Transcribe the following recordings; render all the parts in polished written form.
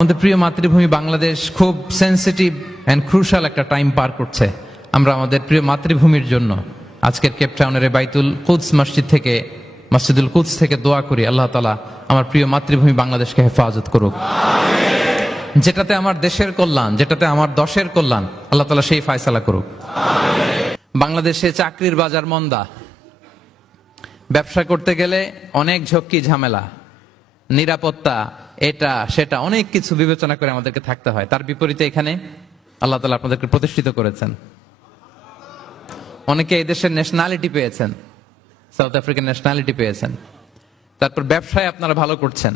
আমাদের প্রিয় মাতৃভূমি বাংলাদেশ খুব সেনসিটিভ অ্যান্ড ক্রুশাল একটা টাইম পার করছে। আমরা আমাদের প্রিয় মাতৃভূমির জন্য আজকের কেপটাউনের বাইতুল কুদস মসজিদ থেকে, মসজিদুল কুদস থেকে দোয়া করি আল্লাহ তাআলা আমার প্রিয় মাতৃভূমি বাংলাদেশকে হেফাজত করুক। যেটাতে আমার দেশের কল্যাণ, যেটাতে আমার দশের কল্যাণ, আল্লাহ তাআলা সেই ফয়সালা করুক। বাংলাদেশে চাকরির বাজার মন্দা, ব্যবসা করতে গেলে অনেক ঝক্কি ঝামেলা, নিরাপত্তা, এটা সেটা অনেক কিছু বিবেচনা করে আমাদেরকে থাকতে হয়। তার বিপরীতে এখানে আল্লাহ তাআলা আপনাদেরকে প্রতিষ্ঠিত করেছেন। অনেকে এই দেশের ন্যাশনালিটি পেয়েছেন, সাউথ আফ্রিকান ন্যাশনালিটি পেয়েছেন। তারপর ব্যবসায় আপনারা ভালো করছেন,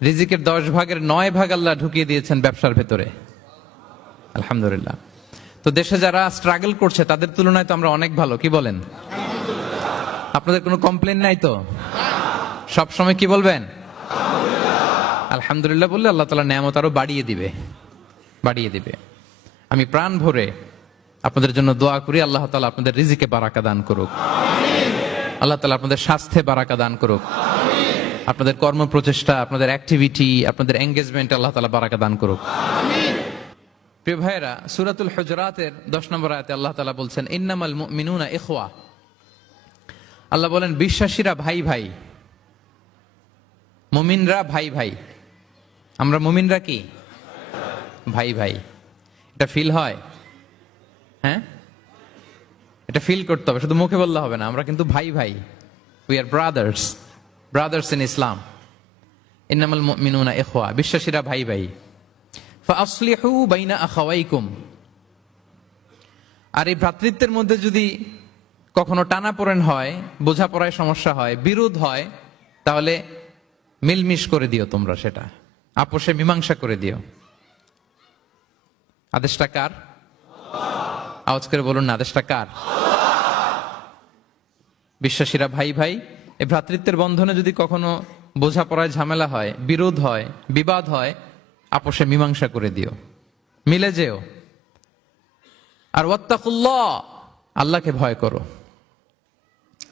রিজিকের 10 ভাগের 9 ভাগ আল্লাহ ঢুকিয়ে দিয়েছেন ব্যবসার ভেতরে, আলহামদুলিল্লাহ। তো দেশে যারা স্ট্রাগল করছে তাদের তুলনায় তো আমরা অনেক ভালো, কি বলেন? আপনাদের কোনো কমপ্লেন নাই তো? সব সময় কি বলবেন? আলহামদুলিল্লাহ বললে আল্লাহ তাআলা নেয়ামত আরো বাড়িয়ে দিবে। আমি প্রাণ ভরে আপনাদের জন্য দোয়া করি, আল্লাহ তাআলা আপনাদের রিজিকে বারাকা দান করুক, আল্লাহ তাআলা আপনাদের স্বাস্থ্যে বারাকা দান করুক, আপনাদের কর্ম প্রচেষ্টা, আপনাদের অ্যাক্টিভিটি, আপনাদের এঙ্গেজমেন্ট আল্লাহ তাআলা বারাকা দান করুক। প্রিয় ভাইয়েরা, সূরাতুল হুজুরাতের 10 নম্বর আয়াতে আল্লাহ তাআলা বলছেন ইন্নামাল মুমিনুনা ইখওয়া। আল্লাহ বলেন বিশ্বাসীরা ভাই ভাই, মুমিনরা ভাই ভাই। আমরা মুমিনরা কি ভাই ভাই? এটা ফিল হয়? হ্যাঁ, এটা ফিল করতে হবে, শুধু মুখে বললে হবে না। আমরা কিন্তু ভাই ভাই, উই আর ব্রাদার্স ইন ইসলাম। ইন্নামাল মুমিনুনা ইখওয়া, বিশ্বাসীরা ভাই ভাই। ফাআসলিহু বাইনা আখাওয়াইকুম। আর এই ভ্রাতৃত্বের মধ্যে যদি কখনো টানাপোড়েন হয়, বোঝাপড়ায় সমস্যা হয়, বিরোধ হয়, তাহলে মিলমিশ করে দিও, তোমরা সেটা আপোষে মীমাংসা করে দিও। আদেশটা কার? আওয়াজ করে বলুন না, আদেশটা কার? বিশ্বাসীরা ভাই ভাই। এই ভ্রাতৃত্বের বন্ধনে যদি কখনো বোঝাপড়ায় ঝামেলা হয়, বিরোধ হয়, বিবাদ হয়, আপোষে মীমাংসা করে দিও, মিলে যেও। আর ওয়াত্তাকুল্লাহ, আল্লাহকে ভয় করো,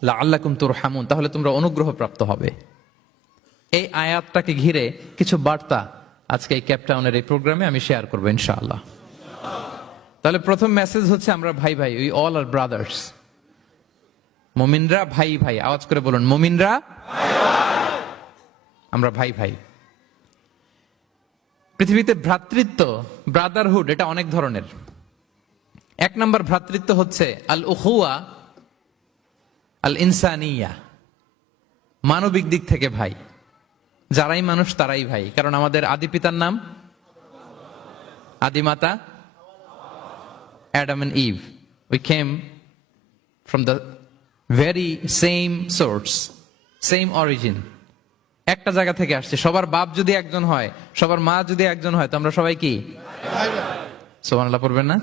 লাআল্লাকুম তুরহামুন, তাহলে তোমরা অনুগ্রহ প্রাপ্ত হবে। এই আয়াতটাকে ঘিরে কিছু বার্তা আজকে এই কেপটাউনের এই প্রোগ্রামে আমি শেয়ার করবো ইনশাআল্লাহ। তাহলে প্রথম মেসেজ হচ্ছে আমরা ভাই ভাই, উই অল আর ব্রাদার্স। মুমিনরা ভাই ভাই, আওয়াজ করে বলুন, মুমিনরা আমরা ভাই ভাই। পৃথিবীতে ভ্রাতৃত্ব, ব্রাদারহুড, এটা অনেক ধরনের। 1 নম্বর ভ্রাতৃত্ব হচ্ছে আল উখুয়া আল ইনসানিয়া, মানবিক দিক থেকে ভাই। যারাই মানুষ তারাই ভাই, কারণ আমাদের আদি পিতার নাম, আদিমাতা Adam and Eve. We came from the very same source, same origin. একটা জায়গা থেকে আসছে। সবার বাপ যদি একজন হয়, সবার মা যদি একজন হয়, তো আমরা সবাই কি? সুবহানাল্লাহ পড়বেন না?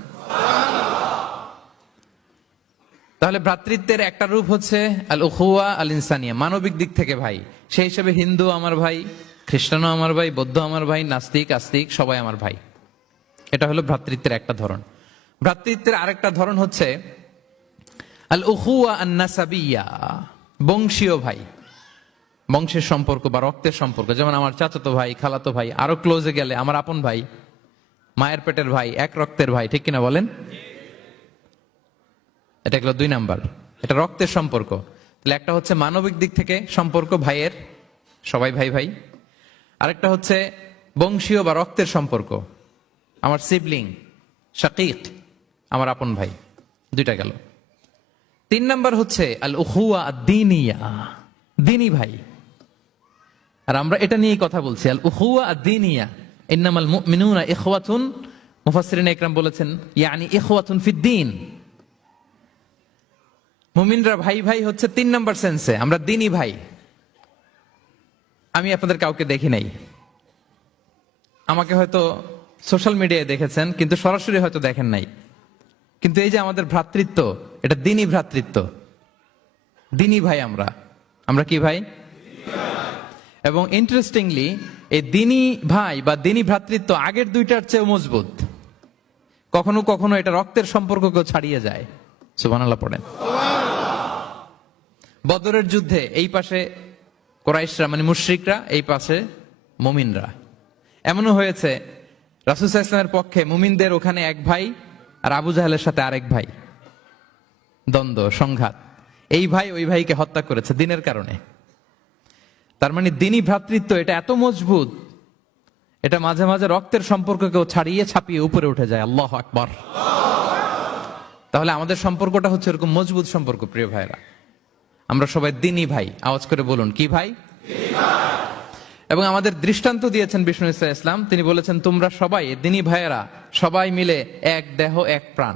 তাহলে ভ্রাতৃত্বের একটা রূপ হচ্ছে আল উখুয়া আল ইনসানিয়া, মানবিক দিক থেকে ভাই। সেই হিসেবে হিন্দু আমার ভাই, খ্রিস্টানও আমার ভাই, বৌদ্ধ আমার ভাই, নাস্তিক আস্তিক সবাই আমার ভাই। এটা হলো ভ্রাতৃত্বের একটা ধরন। ভ্রাতৃত্বের আরেকটা ধরন হচ্ছে আল উখুয়া আন নাসাবিয়া, বংশীয় ভাই, বংশের সম্পর্ক বা রক্তের সম্পর্ক। যেমন আমার চাচাতো ভাই, খালাতো ভাই, আরো ক্লোজে গেলে আমার আপন ভাই, মায়ের পেটের ভাই, এক রক্তের ভাই, ঠিক কিনা বলেন? এটা গেল 2 নাম্বার, এটা রক্তের সম্পর্ক। তাহলে একটা হচ্ছে মানবিক দিক থেকে সম্পর্ক ভাইয়ের, সবাই ভাই ভাই। আরেকটা হচ্ছে বংশীয় বা রক্তের সম্পর্ক, আমার সিবলিং, শাকিক, আমার আপন ভাই। 2টা গেল। 3 নাম্বার হচ্ছে আল উখুয়া আদ-দীনিয়া, দ্বীনি ভাই। আর আমরা এটা নিয়েই কথা বলছি, আল উখুয়া আদ-দীনিয়া। ইন্নামাল মুমিনুনা ইখওয়াতুন, মুফাসসিরিন ইকরাম বলেছেন ইয়ানি ইখওয়াতুন ফিদ-দীন। মুমিনরা ভাই ভাই হচ্ছে 3 নাম্বার সেন্সে, আমরা দ্বীনি ভাই। আমি আপনাদের কাউকে দেখি নাই, আমাকে হয়তো সোশ্যাল মিডিয়ায় দেখেছেন, কিন্তু সরাসরি হয়তো দেখেন নাই। কিন্তু এই যে আমাদের ভ্রাতৃত্ব, এটা দ্বীনি ভ্রাতৃত্ব, দ্বীনি ভাই। আমরা কি ভাই? এবং ইন্টারেস্টিংলি এই দ্বীনি ভাই বা দ্বীনি ভ্রাতৃত্ব আগের 2টার চেয়ে মজবুত। কখনো কখনো এটা রক্তের সম্পর্ককেও ছাড়িয়ে যায়। সুবহানাল্লাহ পড়েন। বদরের যুদ্ধে এই পাশে কুরাইশরা মানে মুশরিকরা, এই পাশে মুমিনরা। এমনও হয়েছে রাসূল সাল্লাল্লাহু আলাইহি ওয়াসাল্লামের পক্ষে মুমিনদের ওখানে এক ভাই আর আবু জাহেলের সাথে আরেক ভাই, দ্বন্দ্ব সংঘাত। এই ভাই ওই ভাইকে হত্যা করেছে দিনের কারণে। তার মানে দিনী ভ্রাতৃত্ব এটা এত মজবুত, এটা মাঝে মাঝে রক্তের সম্পর্ককেও ছাড়িয়ে ছাপিয়ে উপরে উঠে যায়। আল্লাহু আকবার। তাহলে আমাদের সম্পর্কটা হচ্ছে এরকম মজবুত সম্পর্ক। প্রিয় ভাইরা, আমরা সবাই দিনী ভাই। আওয়াজ করে বলুন, কি ভাই? এবং আমাদের দৃষ্টান্ত দিয়েছেন বিষ্ণু ইসা ইসলাম। তিনি বলেছেন তোমরা সবাই দিনী ভাইয়েরা, সবাই মিলে এক দেহ এক প্রাণ।